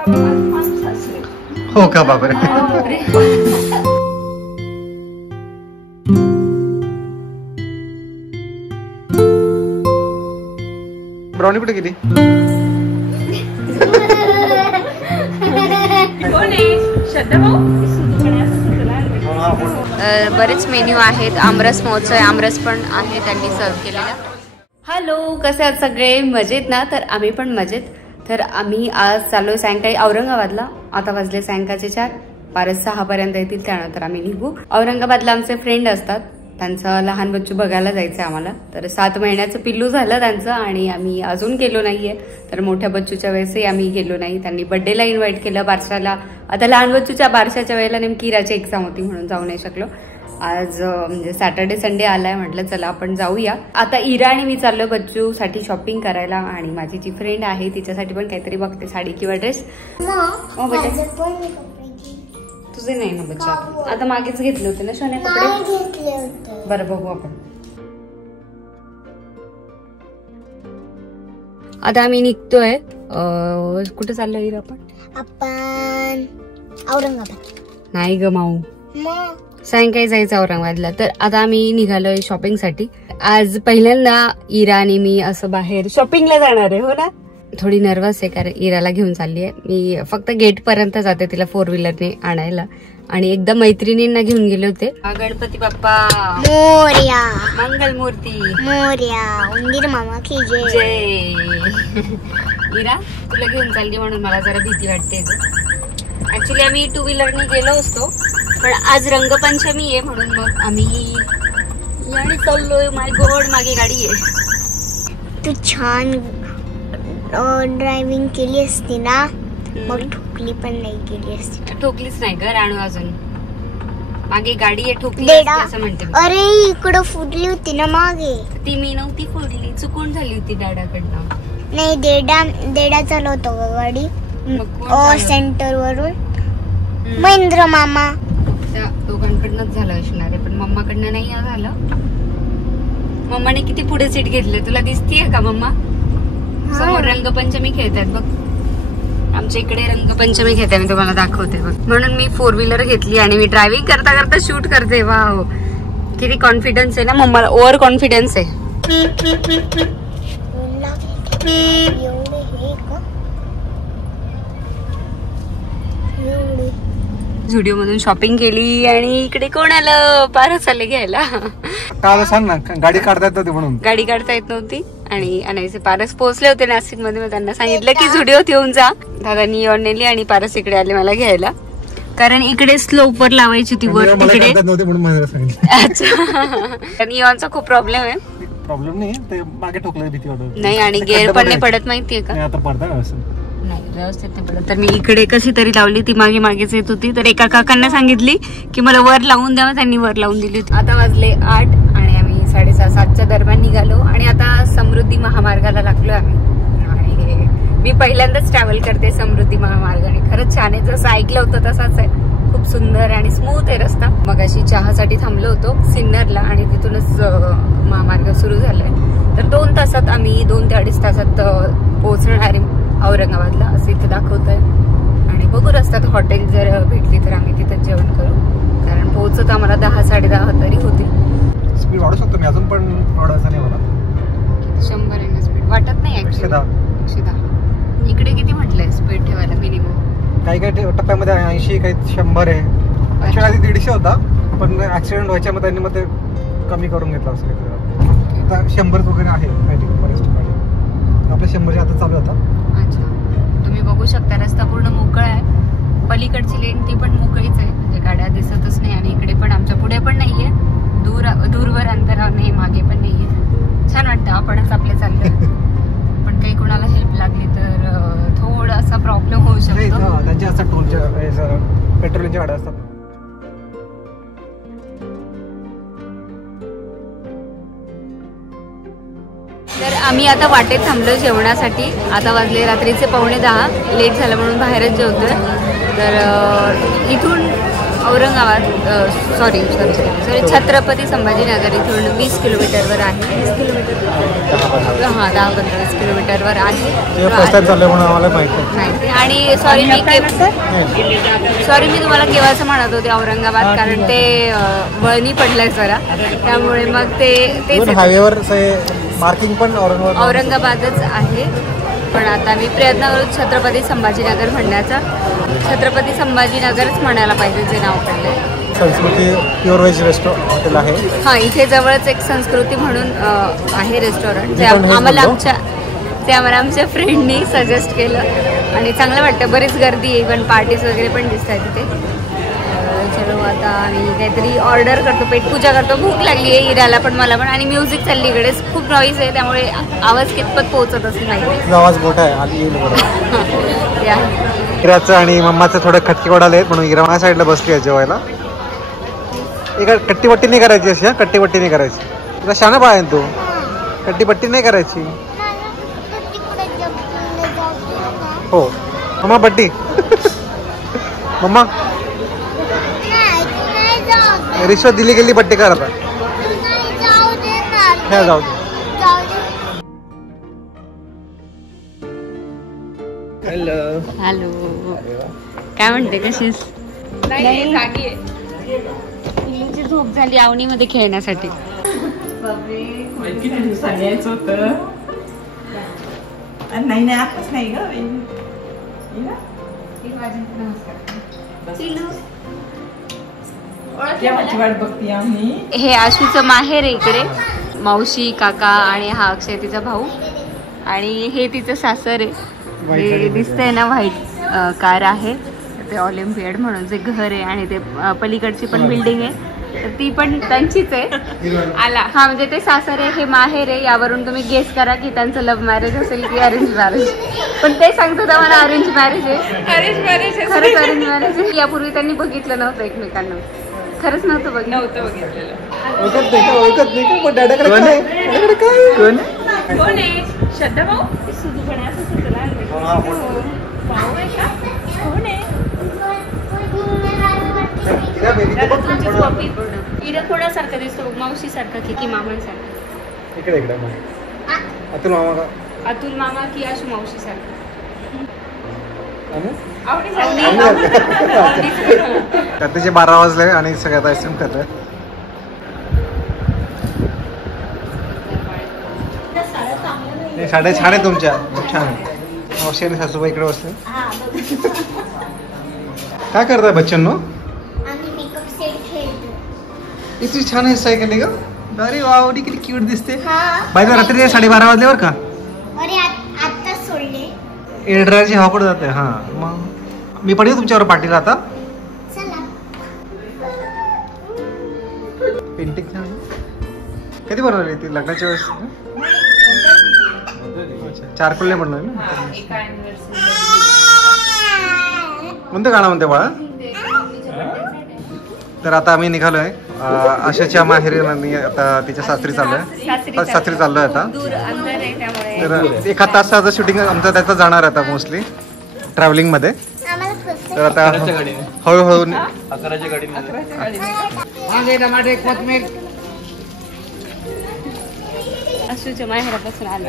हो का बापरे. ब्राउनी कुठे गेली? बरेच मेन्यू आहेत. आमरस महोत्सव आहे, आमरस पण आहे त्यांनी सर्व केलेला. हॅलो, कसे आहात सगळे? मजेत ना? तर आम्ही पण मजेत. तर आम्ही आज चाललोय सायंकाळी औरंगाबादला. आता वाजले सायंकाळचे 4, पारस 6 पर्यंत येतील, त्यानंतर आम्ही निघू. औरंगाबादला आमचे फ्रेंड असतात, त्यांचं लहान बच्चू बघायला जायचं आम्हाला. तर 7 महिन्याचं पिल्लू झालं त्यांचं आणि आम्ही अजून गेलो नाहीये. तर मोठ्या बच्चूच्या वेळेसही आम्ही गेलो नाही. त्यांनी बर्थडेला इन्व्हाइट केलं, बारशाला. आता लहान बच्चूच्या बारशाच्या वेळेला नेमकी इराची एक्झाम होती म्हणून जाऊ नाही शकलो. आज म्हणजे सॅटर्डे संडे आलाय, म्हटलं चला आपण जाऊया. आता इरा आणि मी चाललो बच्चूसाठी शॉपिंग करायला आणि माझी जी फ्रेंड आहे तिच्यासाठी पण काहीतरी बघते, साडी किंवा ड्रेस. तुझे नाही ना बच्चा? आता मागेच घेतले होते ना शोने कपडे. बरं बघू आपण. आता आम्ही निघतोय. कुठे चाललोय इरा? आपण औरंगाबाद. नाही ग माऊ, सायंकाळी जायचं औरंगाबादला. तर आता आम्ही निघालोय शॉपिंगसाठी. आज पहिल्यांदा इरा आणि मी असं बाहेर शॉपिंगला जाणार आहे. हो ना? थोडी नर्वस आहे कारण इराला घेऊन चालली आहे मी. फक्त गेट पर्यंत जाते तिला 4 व्हीलरने आणायला. आणि एकदा मैत्रिणींना घेऊन गेले होते. गणपती बाप्पा मोरया, मंगल मूर्ती मोरया, उंदीर मामा की जय. इरा तुला घेऊन चालली म्हणून मला जरा भीती वाटते. ऍक्च्युली आम्ही 2 व्हीलरने गेलो असतो, पण आज रंगपंचमी आहे म्हणून मग आम्ही याने चाललोय. माय गॉड, मागे गाडी आहे. तू छान ड्रायव्हिंग केली असती ना, मग ठोकली पण नाही केली असती. ठोकलीच नाही ग राणू, अजून मागे गाडी आहे, ठोकली असं म्हणते. अरे इकडं फुटली होती ना मागे. ती मी नव्हती फोडली, चुकून झाली होती डॅडाकडनं. नाही, देडा चालवतो ग गाडी सेंटर वरून. महेंद्र मामा. त्या दोघांकडनंच झालं असणार आहे, पण मम्माकडनं नाही झालं. मम्माने किती पुढे सीट घेतले तुला दिसतीये का? मम्मा समोर रंगपंचमी खेळतात बघ. आमच्या इकडे रंगपंचमी खेळते, मी तुम्हाला दाखवते बघ. म्हणून मी 4 व्हीलर घेतली आणि मी ड्रायव्हिंग करता करता शूट करते. वाव, किती कॉन्फिडन्स आहे ना मम्माला. ओव्हर कॉन्फिडन्स आहे. झुडिओ मधून शॉपिंग केली आणि इकडे कोण आलं? पारस आले घ्यायला. सांग ना, गाडी काढता येत नव्हती म्हणून. गाडी काढता येत नव्हती आणि आणायचे. पारस पोहोचले होते नाशिक मध्ये, मग त्यांना सांगितलं की झुडिओत येऊन जा. दादानी ऑन नेली आणि पारस इकडे आले मला घ्यायला, कारण इकडे स्लोप वर लावायची ती वर तिकडे. अच्छा, इऑनचा खूप प्रॉब्लेम आहे. प्रॉब्लेम नाही, ते मागे ठोकलं भीती वाटत नाही आणि गेअर पण नाही पडत, माहितीये का? आता पडतं नाही, व्यवस्थित नाही पडत. तर मी इकडे कशी तरी लावली, ती मागे मागेच येत होती. तर एका काकांना सांगितली की मला वर लावून द्यावं, त्यांनी वर लावून दिली होती. आता वाजले 8 आणि आम्ही 6:30-7च्या दरम्यान निघालो आणि आता समृद्धी महामार्गाला लागलो आम्ही. आणि मी पहिल्यांदाच ट्रॅव्हल करते समृद्धी महामार्गाने. खरंच छान आहे, जसं ऐकलं होतं तसाच आहे. खूप सुंदर आणि स्मूथ आहे रस्ता. मग अशी चहासाठी थांबलो होतो सिन्नरला आणि तिथूनच महामार्ग सुरू झालाय. तर 2 तासात आम्ही 2 ते 2.5 तासात पोहोचणार आहे औरंगाबादला, असं इथे दाखवतंय. आणि बघू रस्त्यात हॉटेल जर भेटली तर आम्ही तिथं जेवण करू, कारण पोहोचत आम्हाला 10-10:30 तरी होतील. स्पीड वाढू शकतो मी अजून, पण वाढवायचा नाही मला. 100 आहे स्पीड, वाटत नाही. 110. इकडे किती म्हटलंय स्पीड ठेवायला मिनिमम? काही काही टप्प्यामध्ये 80, काही 100 आहे. ऍक्च्युअली आधी 150 होता, पण ऍक्सिडेंट व्हायच्या मध्ये त्यांनी मग ते कमी करून घेतला असं. आता 100 वगैरे आहे बरेच ठिकाणी. आपल्या 100च्या आता चालू होता. अच्छा, तुम्ही बघू शकता रस्ता पूर्ण मोकळा आहे. पलीकडची लेन ती पण मोकळीच आहे, म्हणजे गाड्या दिसतच नाही. आणि इकडे पण आमच्या पुढे पण नाहीये, दूरवर अंतरावर नाही, मागे पण नाहीये. छान वाटतं, आपणच आपले चाललोय. पण काही कोणाला हेल्प लागली तर थोडासा प्रॉब्लेम होऊ शकतो. त्यांच्या असं टोलच्या पेट्रोलच्या गाड्या असतात. तर आम्ही आता वाटेत थांबलो जेवणासाठी. आता वाजले रात्रीचे 9:45. लेट झालं म्हणून बाहेरच जेवतोय. तर इथून औरंगाबाद सॉरी छत्रपती संभाजीनगर इथून 20 किलोमीटरवर आहे. 20 किलोमीटर हां 10-15 किलोमीटरवर आहे. फर्स्ट टाइम चाललंय म्हणून आम्हाला माहिती. आणि सॉरी मी तुम्हाला केव्हाचं म्हणत होते औरंगाबाद, कारण ते वळणी पडलंय जरा, त्यामुळे मग तेच हायवेवर मार्किंग पण औरंगाबादच आहे. पण आता मी प्रयत्न करू छत्रपती संभाजीनगर म्हणण्याचा. छत्रपती संभाजीनगरच म्हणायला पाहिजे जे नाव पडलंय. संस्कृती प्युअर व्हेज हॉटेल आहे. हां, इथे जवळच एक संस्कृती म्हणून आहे रेस्टॉरंट, ते आम्हाला आमच्या फ्रेंडनी सजेस्ट केलं आणि चांगलं वाटतं. बरीच गर्दी, इव्हन पार्टीज वगैरे पण दिसत आहेत तिथे. चलो आता आम्ही काहीतरी ऑर्डर करतो, पेटपूजा करतो. भूक लागली आहे इराला पण मला पण, आणि म्युझिक चालली इकडे, खूप नॉईज आहे त्यामुळे आवाज कितपत पोहोचत असेल माहिती. आवाज मोठा आहे. इराचं आणि मम्माचं थोडं खटके ओढाले आहेत म्हणून इरा माझ्या साईडला बसली आहे जेवायला. कट्टीपट्टी नाही करायची अशी. कट्टीपट्टी नाही करायची. तुला शाना बाळ आहे तू. कट्टीपट्टी नाही करायची. हो मम्मा पट्टी. मम्मा रिश्वत दिली गेली पट्टी कर आता. जाऊ दे. हॅलो काय म्हणते, कशीस? झोप झाली आवणीमध्ये खेळण्यासाठी. किती दिवसांनी यायचं होतं. नाही आताच नाही ग. वाट बघते आम्ही. हे आशूचं माहेर आहे इकडे. मावशी, काका आणि हा अक्षय तिचा भाऊ, आणि हे तिचं सासर आहे. हे दिसतंय ना व्हाईट कार आहे ते ऑलिम्पियड म्हणून जे घर आहे, आणि ते पलीकडची पण बिल्डिंग आहे तर ती पण त्यांचीच आहे. आला हा म्हणजे ते सासर आहे, हे माहेर आहे. यावरून तुम्ही गेस करा की त्यांचं लव्ह मॅरेज असेल की अरेंज मॅरेज. पण ते सांगतात आम्हाला अरेंज मॅरेज आहे. खरंच अरेंज मॅरेज आहे. यापूर्वी त्यांनी बघितलं नव्हतं एकमेकांना. खरंच नव्हतं बघितलेलं. कोण आहे? श्रद्धा भाऊ. सुधू पण असंच होतं लहान भाऊ आहे का? कोण आहे? इकडे कोणासारखं दिसतो? मावशी सारखा की मामांसारखा? इकडे अतुल मामा का? अतुल मामा की आशू मावशी सारखं? त्याचे 12 वाजले आणि सगळ्यात आईस्क्रीम खातोय. साड्या छान आहे तुमच्या, खूप छान. मावशी आणि सासूबाई इकडे बसले. काय करताय बच्चननो? इतकी छान हेअरस्टाईल केली ग. अरे वा, किती क्यूट दिसते. बाई रात्री 12:30 वाजल्यावर का? एअरड्रायरची हवा कुठे जाते. हा मग मी पण येऊ तुमच्यावर पार्टीला आता. पेंटिंग छान. कधी बनवली ती? लग्नाच्या वेळेस. चारकोल नाही बनवली ना. कोणतं गाणं म्हणते बाळा? तर आता आम्ही निघालोय आशाच्या माहेरी. आता तिच्या सासरी चाललोय आता. तर 1 तासाचं शूटिंग आमचं त्याचं जाणार आता मोस्टली ट्रॅव्हलिंग मध्ये. तर आता हळूहळू 11च्या गाडीमध्ये. अशूच्या माहेरापासून आलं.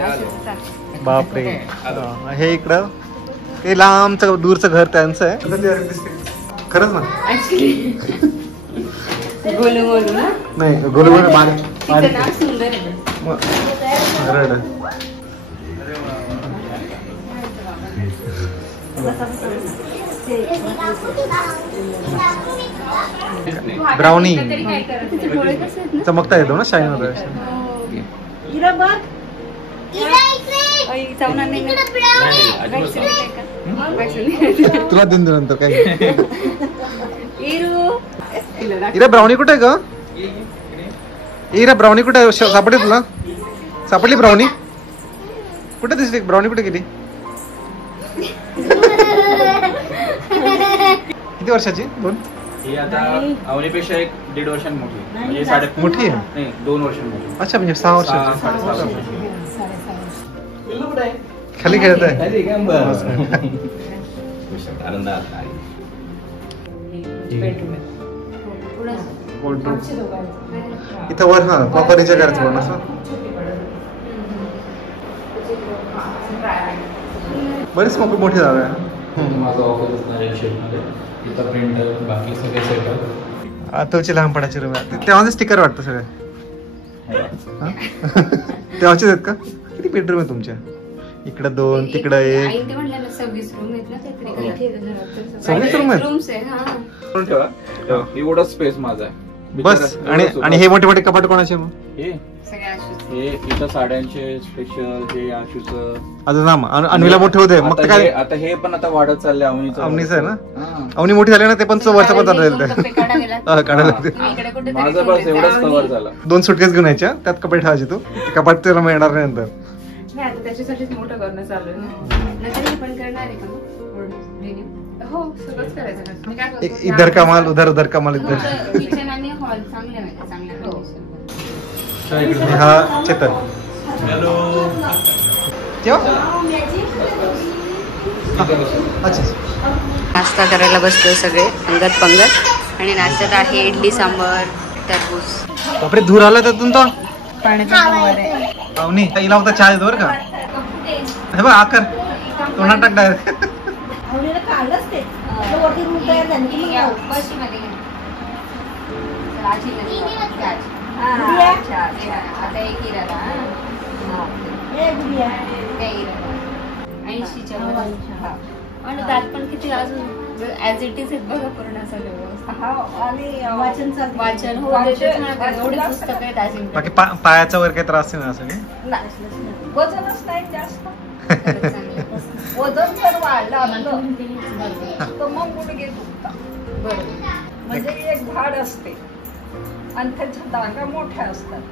बापरे. हे इकडं ते लांबचं दूरचं घर त्यांचं आहे. खरंच ना. गोलू गोलू ना? नाही गोलू गोलू सुंदर आहे. ब्राउनी चमकता येतो ना, शाईन होतं. तुला देऊन दे नंतर काय. इरा ब्राउनी कुठे आहे ग? इरा ब्राउनी कुठे आहे? सापडली तुला? सापडली ब्राउनी? कुठे दिसली ब्राउनी? कुठे गेली? किती वर्षाची? 2? ही आता आवलीपेक्षा 1.5 वर्षांनी मोठी म्हणजे मोठी आहे. नाही 2 वर्षांनी. अच्छा म्हणजे 6 वर्षाची. 6.5 खाली खेळत आहे. आनंद. वॉर्डरोब इथं वर. हा प्रॉपर्टीच्या घराचं पण असं बरेच मोठी जागा आहे. माझं ऑफिस असणार आहे शेपमध्ये. इथं प्रिंटर बाकी सगळे सेटअप. तुमची लहानपणाची रूम आहे तेव्हाचे स्टिकर वाटतं सगळे. तेव्हाचेच आहेत का? किती बेडरूम आहे तुमच्या? इकडं 2 तिकडं 1. 26 रूम आहेत ना काहीतरी. 26 रूम आहेत ठेवा. एवढा स्पेस माझा आहे बस. आणि हे मोठे मोठे कपाट कोणाचे मग? हे इथं साड्यांचे स्पेशल. हे आशूचं अजून अन्वीला मोठे होते मग काय. आता हे पण आता वाढत चाललंय. अवनीचं आहे ना. अवनी मोठी झाली ना ते पण वरचं पण चालू काढायला लागते. माझं बस एवढंच कव्हर झालं. 2 सुटकेस घेऊन यायच्या त्यात कपडे ठेवायचे. तू कपाट त्याला मिळणार नाही नंतर. त्याच्यासाठीच मोठं करणं चालू आहे. पण करणार आहे का? हो सगळंच करायचं. इधर कमाल उधर कमाल इधर. किचन आणि हॉल चांगले हा चेतन. अच्छा नाश्ता करायला बसलो सगळे अंगत पंगत. आणि नाश्त्यात आहे इडली सांबर टरबूज. बापरे धूर आला त्यातून तो. अवनी हिला होता चहा देतो बरं का. हे बघ आकर तोंडात टाक डायरेक्ट. आणि त्यात पण किती अजून ऍज इट इज बघा पूर्ण सगळं. वाचन हो एवढे पुस्तक आहेत. बाकी पायाचा वर काही त्रास नाही असं काही. वजनच नाही जास्त. वजन जर वाढलं तर मग गुडघे दुखतात. म्हणजे एक झाड असते आणि त्याच्या दांड्या मोठ्या असतात.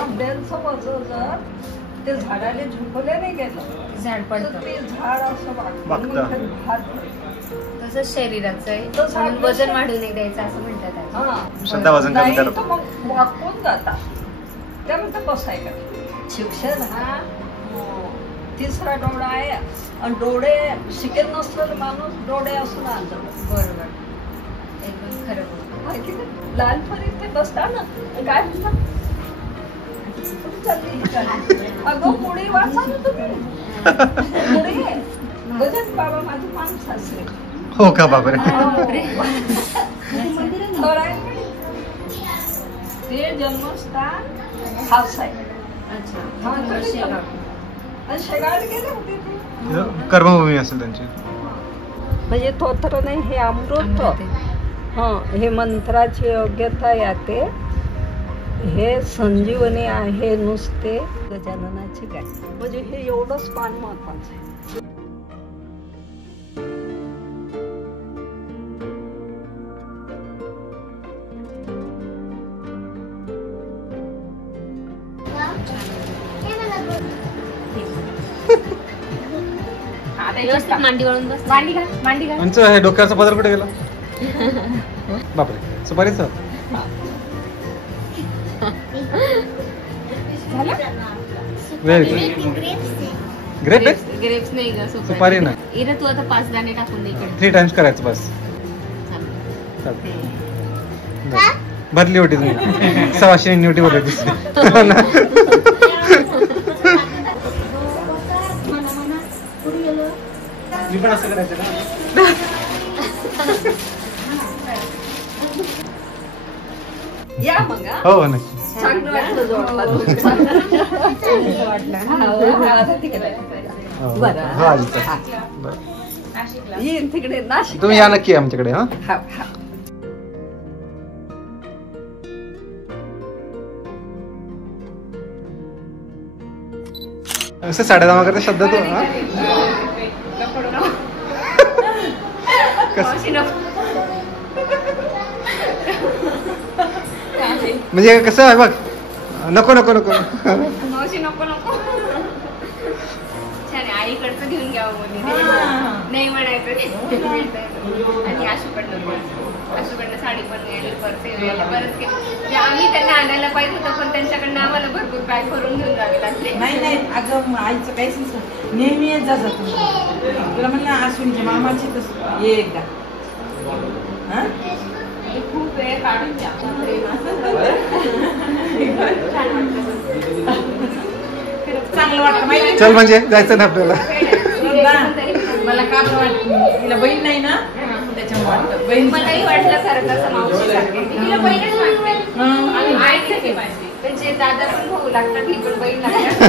आंब्यांचं वजन जर ते झाडाला झुकवले नाही गेलं झाड पडतं. ते झाड असं वागतं. तसंच शरीराचं आहे म्हणून वजन वाढू नाही द्यायचं असं म्हणतात. सध्या वजन कमी नाही करत. तर मग वाकून जातात. त्यामुळे बसायला शिक्षण हा 3रा डोळा आहे. आणि डोळे शिकेल नसलेला माणूस डोळे असून आणतो. बरोबर एकदम खरं. लहानपणी ते बसता ना काय म्हणतात अगं पुढे वाचा ना तुम्ही. पुढे बघत बाबा माझी माणूस असले. हो का बापरे. ते जन्मस्थान हाच आहे. शेगाड गेले होते ते. कर्मभूमी असेल त्यांची. म्हणजे तोत्र नाही हे अमृत. हे मंत्राची योग्यता याते. हे संजीवनी आहे नुसते गजाननाची गाय. म्हणजे हे एवढंच पान महत्वाचं आहे. मांडी वळून बस. मांडी घाल. हे डोक्याचा पदर कुठे गेला? बापरे सुपारीच. ग्रेप्स नाही ग सुपारी ना. इरे तू आता 5 दाणे टाकून दे इकडे. 3 टाइम्स करायचं बस. भरली होती तुम्ही 699 भरली. मी पण असं करायचं ना. या मग. हो नक्की. चांगलं वाटलं तिकडे नाशिक. तुम्ही या नक्की आमच्याकडे. हा असं साड्या जमा करते शब्द तो. म्हणजे कसं आहे बघ. नको नको नको मावशी नको नको. छान आईकडचं घेऊन घ्यावं म्हणजे नाही म्हणायचं. आणि आशूकडनं साडी पण मिळेल पर्स मिळेल बरंच काही. म्हणजे आम्ही त्यांना आणायला पाहिजे होतं पण त्यांच्याकडनं आम्हाला भरपूर पॅक करून घेऊन जावे लागले. नाही नाही अगं आईचं काहीच नसतं. नेहमी येत जा तुला म्हणलं अश्विनीच्या मामाची तसं ये एकदा. हा? खूप वेळ काढून द्या चांगलं वाटतं माहिती चल म्हणजे जायचं ना आपल्याला. मला का बरं वाटतं तिला बहीण नाही ना त्याच्यामुळे वाटतं बहीण मलाही वाटलं खरं तसं मावशीसारखे. तिला बहीणच वाटते. आणि ऐकते पाहिजे त्यांचे दादा पण भाऊ लागतात, ही पण बहीण लागतात.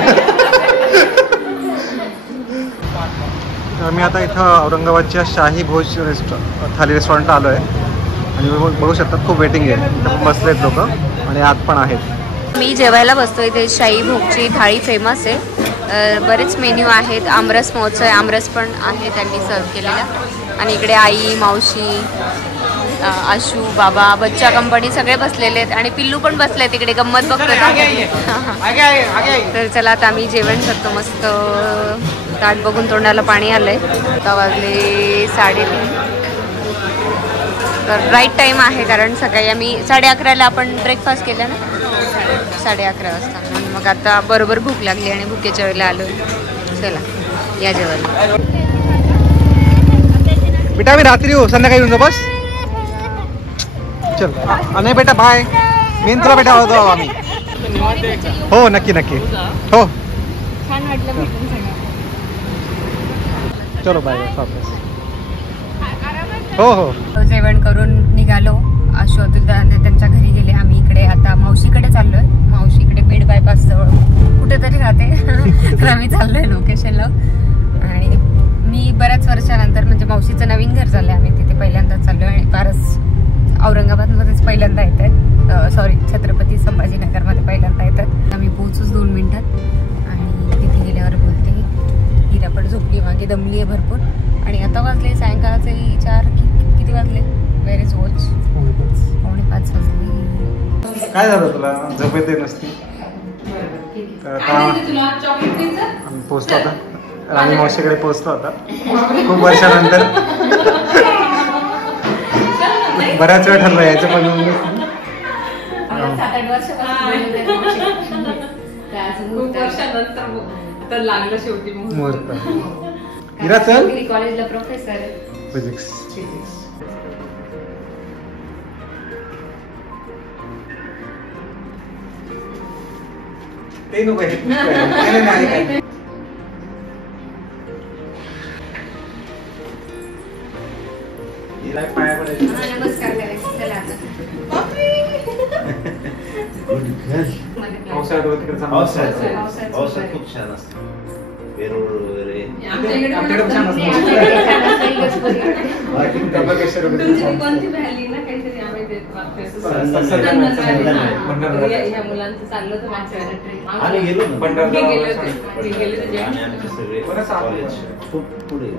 तर मी आता इथं औरंगाबादच्या शाही भोज थाली रेस्टॉरंटला आलो आहे आणि बघू शकतात खूप वेटिंग आहे. इथं बसलेत लोक आणि आत पण आहेत. मी जेवायला बसतो. इथे शाही भोगची थाळी फेमस आहे. बरेच मेन्यू आहेत. आमरस महोत्सव आहे, आमरस पण आहे त्यांनी सर्व केलेला. आणि इकडे आई, मावशी, आशू, बाबा, बच्चा कंपनी सगळे बसलेले आहेत आणि पिल्लू पण बसले तिकडे गंमत बघतो. तर चला आता आम्ही जेवण करतो. मस्त ताट बघून तोंडाला पाणी आलंय. आता वाजले 3:30. तर राईट टाईम आहे कारण सकाळी आम्ही 11:30ला आपण ब्रेकफास्ट केला ना, 11:30 वाजता. आणि मग आता बरोबर भूक लागली आणि भुकेच्या वेळेला आलो. चला या जेवायला. बेटा आम्ही रात्री येऊ, संध्याकाळी येऊन जाऊ बस. चल नाही बेटा बाय. मेन तुला बेटा होतो आम्ही. हो नक्की नक्की. हो छान वाटलं भेटून सगळं. चलो बाय वापस. हो हो. जेवण करून निघालो. आशू अतुल त्यांच्या घरी गेले. आम्ही इकडे आता मावशीकडे चाललोय. मावशीकडे पेड बायपास जवळ कुठेतरी राहते. तर आम्ही चाललोय लोकेशनला. आणि मी बऱ्याच वर्षानंतर म्हणजे मावशीचं नवीन घर झालंय, आम्ही तिथे पहिल्यांदाच चाललोय. आणि फारच औरंगाबादमध्येच पहिल्यांदा येत आहेत. सॉरी छत्रपती संभाजीनगरमध्ये पहिल्यांदा येतात. आम्ही पोहोचूच 2 मिनिटात. आणि तिथे गेल्यावर बोलते हिरा पण झोपली मागे, दमली आहे भरपूर. आणि आता वाजले सायंकाळचे 4. किती वाजले? वेर इज वॉच? 4:45 वाजले. काय झालं तुला? झोप येते नसती. तर आता आम्ही पोहोचतो. आता राणी मावशीकडे पोहोचतो. आता खूप वर्षानंतर बऱ्याच वेळ ठरलं यायचं पण 7-8 वर्षापासून खूप वर्षानंतर आता लागलं शेवटी मुहूर्त. हिरा चल. कॉलेजला प्रोफेसर फिजिक्स. ते नको आहे. नमस्कार करायचं. चला आता. पावसाळ्यात खूप छान असतं. वेरूळ वगैरे आमच्याकडे छान असतं. कोणती व्हॅली ना काहीतरी आम्ही देत ह्या मुलांचं चाललं होतं मागच्या वेळेला ट्रिप. आम्ही गेलो ना गेले होते आणि आमचे सगळे कॉलेज खूप पुढे.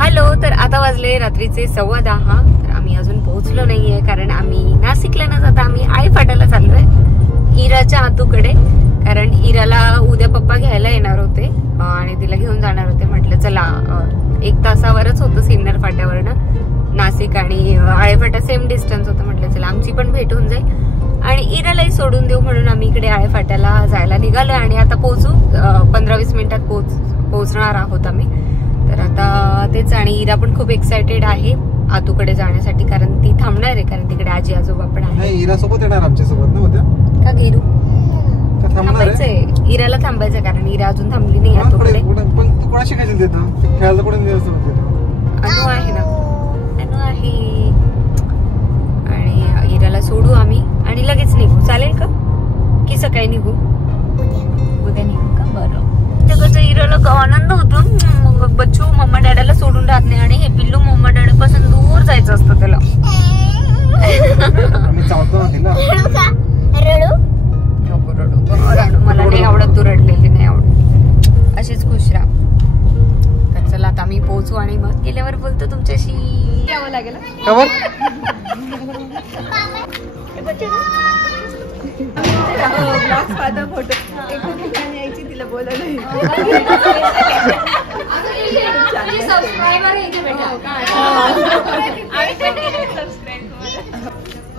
हॅलो. तर आता वाजले रात्रीचे 10:15. तर आम्ही अजून पोहोचलो नाहीये कारण आम्ही नाशिकला न जाता आम्ही आळेफाट्याला चाललोय इराच्या आतूकडे. कारण इराला उद्या पप्पा घ्यायला येणार होते आणि तिला घेऊन जाणार होते. म्हटलं चला 1 तासावरच होतं सिन्नर फाट्यावरनं नाशिक आणि आळेफाटा सेम डिस्टन्स होतं. म्हटलं चला आमची पण भेट होऊन जाईल आणि इरालाही सोडून देऊ म्हणून आम्ही इकडे आळेफाट्याला जायला निघालो. आणि आता पोहोचू 15-20 मिनिटात पोहोचणार आहोत आम्ही. तर आता तेच. आणि इरा पण खूप एक्सायटेड आहे आतूकडे जाण्यासाठी कारण ती थांबणार आहे कारण तिकडे आजी आजोबा पण आहे. इरा सोबत येणार आमच्या सोबत ना उद्या. का घेरू? थांबायचंय. इराला थांबायचंय कारण इरा अजून थांबली नाही आतूकडे. पण तू कोणाशी काय देतो? खेळायला कोणी अनु आहे ना, अनु आहे. आणि इराला सोडू आम्ही आणि लगेच निघू. चालेल का? की सकाळी निघू? उद्या निघू का? बरं. कसं इराला आनंद होतो. बच्चू मम्मा डॅडाला सोडून राहत नाही आणि हे पिल्लू मम्मा डॅडापासून दूर जायचं असतं त्याला. नको रडू. मला नाही आवडत तू रडलेली नाही आवडत. अशीच खुश राहा. तर चला आता आम्ही पोहोचू आणि मग गेल्यावर बोलतो तुमच्याशी. यावं लागेल. यायची तिला बोलायला.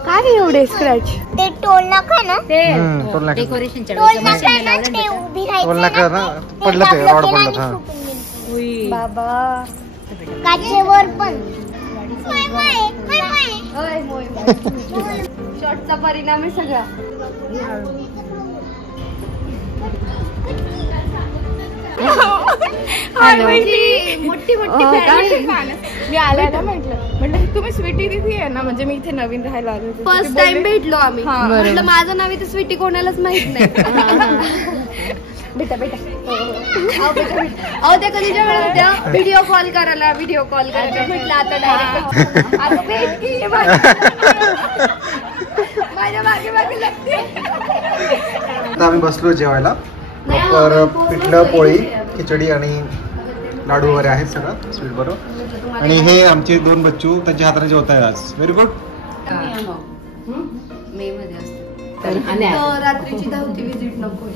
का रे एवढे स्क्रॅच? ते टोल नका ना, डेकोरेशनच्या टोल नका ना, ते उभी राहायचं ना, पडलं ते रॉड पडलं. बाबा काचेवर पण शॉर्टचा परिणाम आहे सगळा. मोठी मी आले ना म्हटलं तुम्ही स्वीटी दिदी आहे ना, म्हणजे मी इथे नवीन राहायला आले होते. फर्स्ट टाइम भेटलो आम्ही. म्हटलं माझं नाव इथे स्वीटी कोणालाच माहित नाही. बेटा अहो त्या कधीच्या वेळेला होत्या व्हिडिओ कॉल करायला म्हटलं आता डायरेक्ट माझ्या मागे मागे लागते. आता आम्ही बसलो जेवायला. प्रॉपर पिठलं, पोळी, खिचडी आणि लाडू वगैरे आहेत सगळं स्वीट बरोबर. आणि हे आमचे 2 बच्चू त्यांच्या हाताने जेवत आहेत आज. Very good. मे मध्ये असते रात्रीची धावती विजिट नको.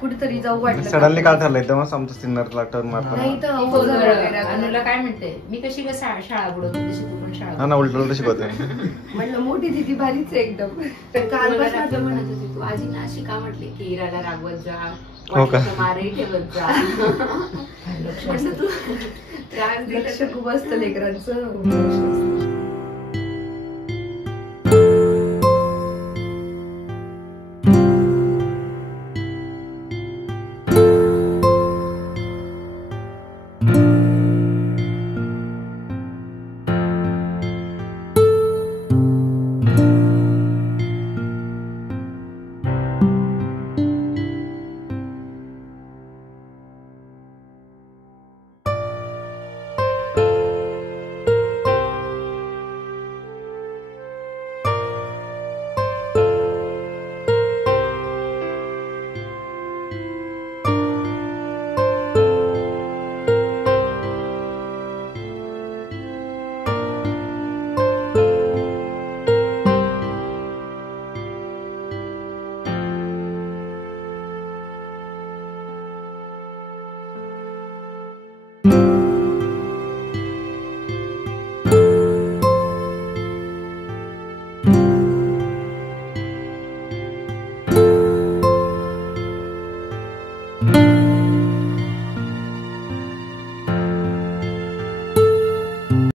कुठेतरी जाऊ वाटलं. सडनली काय झालं एकदमच आमचं सिन्नरला टर्न मारतो. अनुला काय म्हणते, मी कशी शाळा बुडवते तशी तू पण शाळा. हा ना, उलट उलट शिकवते. म्हटलं मोठी दिदी भारीच आहे एकदम. काल बस म्हणत होती तू आजी ना अशी का म्हटली की इराला रागवत जा, हो का? मारही ठेवत जा. तू त्रास दिला खूप असतं लेकरांचं.